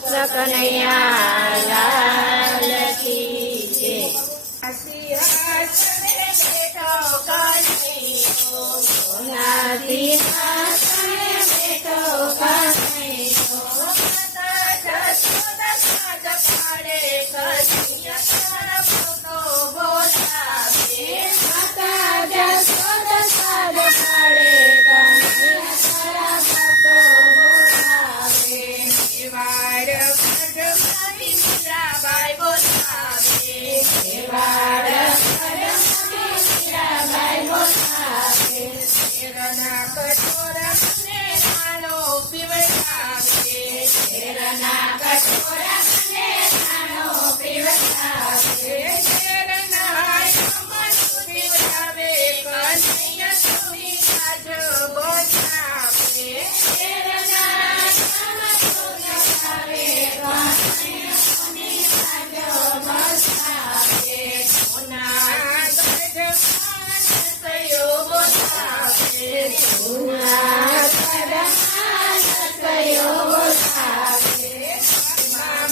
કૃષ્ણ કનૈયા લાલ કી જય. સિંહાસને બેઠો કનૈયો, સોના સિંહાસને બેઠો કનૈયો, માતા જશોદા સાજ પાડે કનૈયા તારા ભક્તો બોલાવે, માતા જશોદા સાજ પાડે કનૈયા તારા ભક્તો બોલાવે, વાડ પઢમાની મીરાબાઈ બોલાવે, વાડ પઢમાની મીરાબાઈ બોલાવે, શેરના કટોરાને નાનો પીવડાવે, શેરના કટોરાને નાનો પીવડાવે, શેરના કમળું પીવડાવે કનૈયા સુની સાજ બોલાવે, શેરના કમળું પીવડાવે કનૈયા સુની સાજ બોલાવે, સોના ગઢમાં સયો બોલાવે, સોના ગઢમાં સયો બોલાવે,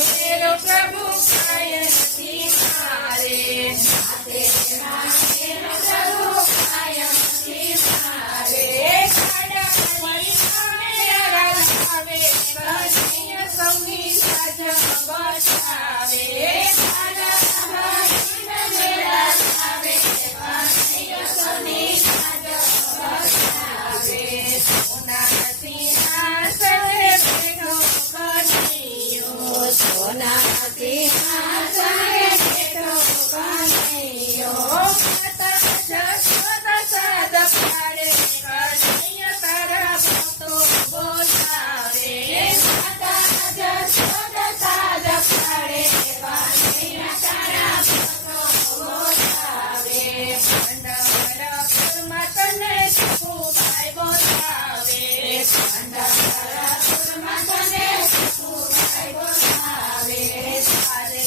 મેરો પ્રભુ કાય નથી મારે, મેરો પ્રભુ કાય નથી મારે, ખાડા પડી આવે કનૈયા સૌની સાજ બચાવે, ખાડા પડી આવે કનૈયા સૌની સાજ બચાવે, સોના સિંહાસને બેઠો કનૈયો, સોના સિંહાસને બેઠો કનૈયો, માતા જશોદા સાદ પાડે કનૈયા તારા ભક્તો બોલાવે, માતા જશોદા સાદ પાડે કનૈયા તારા ભક્તો બોલાવે, પંડરપુરમાં તને સખુબાઈ બોલાવે, પંડરપુરમાં તને સખુબાઈ બોલાવે, તારે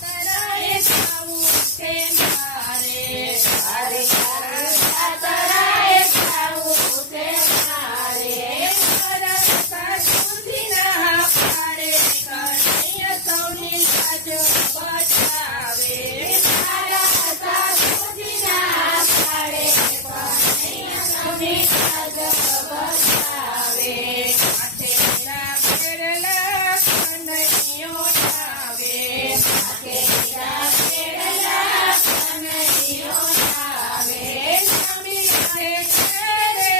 તારાએ જાવું છે મારે, તારે તારાએ જાવું છે મારે, તારા સુધી ના પાડે કનૈયા સૌની સાજ બચાવે, તારા સુધી ના પાડે કનૈયા સૌની સાજ બચાવે, માથે મીરા ફેરલા કનૈયો આવે, માથે મીરા ફેરલા કનૈયો આવે, સ્વામી ઘરે ઘરે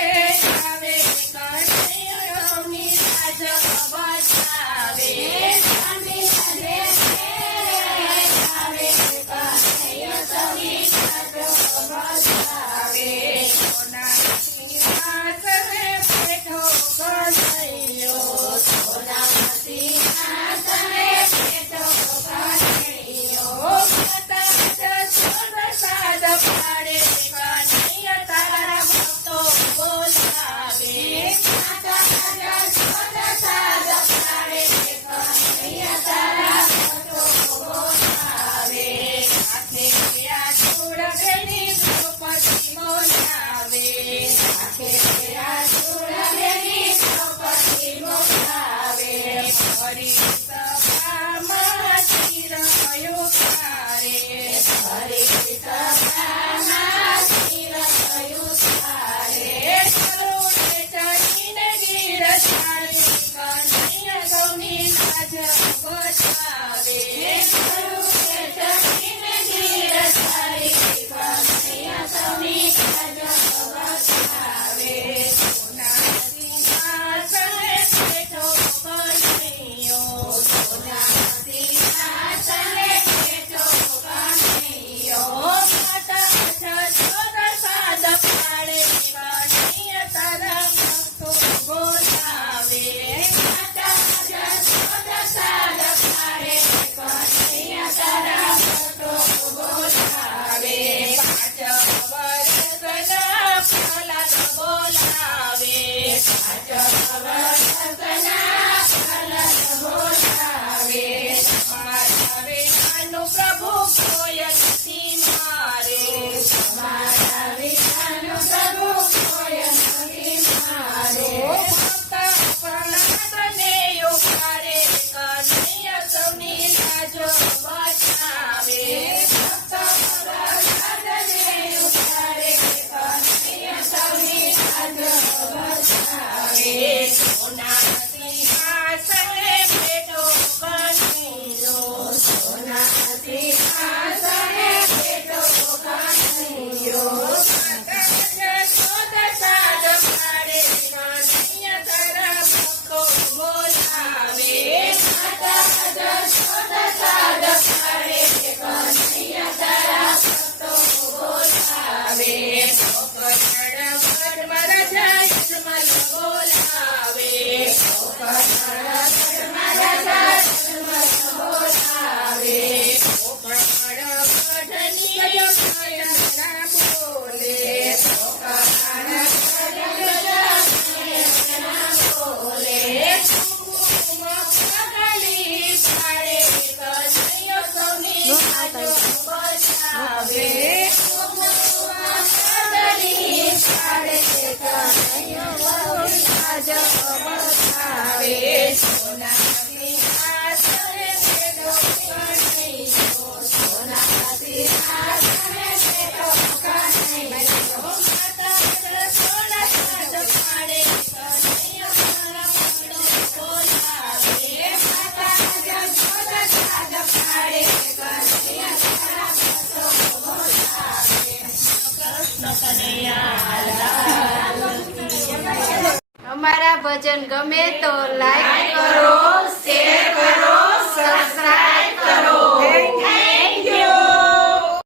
આવે કનૈયો સૌની સાજ બચાવે, સ્વામી ઘરે ઘરે આવે કનૈયો સૌની સાજ બચાવે, સોના સિંહાસને બેઠો કનૈયો, સોના સિંહાસને બેઠો કનૈયો, માતા જશોદા સાદ પાડે કનૈયા તારા ભક્તો બોલાવે, માતા જશોદા સાદ પાડે કનૈયા તારા ભક્તો બોલાવે, હાથે આ જોડવેની દ્રૌપદી બોલાવે, હાથે આ જોડવેની દ્રૌપદી બોલાવે, ફરી સભામાં ચિરમયો તારે, ફરી સભામાં ચિરમયો તારે, કરુણે ચડીને ગીર ચાલી કનૈયા સૌની સાજ બચાવે, કરુણે ચડીને ગીર ચાલી કનૈયા સૌની સાજ બચાવે, સોના સિંહાસને બેઠો કનૈયો, સોના સિંહાસને બેઠો કનૈયો, માતા જશોદા સાદ પાડે કનૈયા તારા ભક્તો બોલાવે, માતા જશોદા સાદ પાડે કનૈયા અમારા ભજન ગમે તો લાઈક કરો, શેર કરો, સબસ્ક્રાઇબ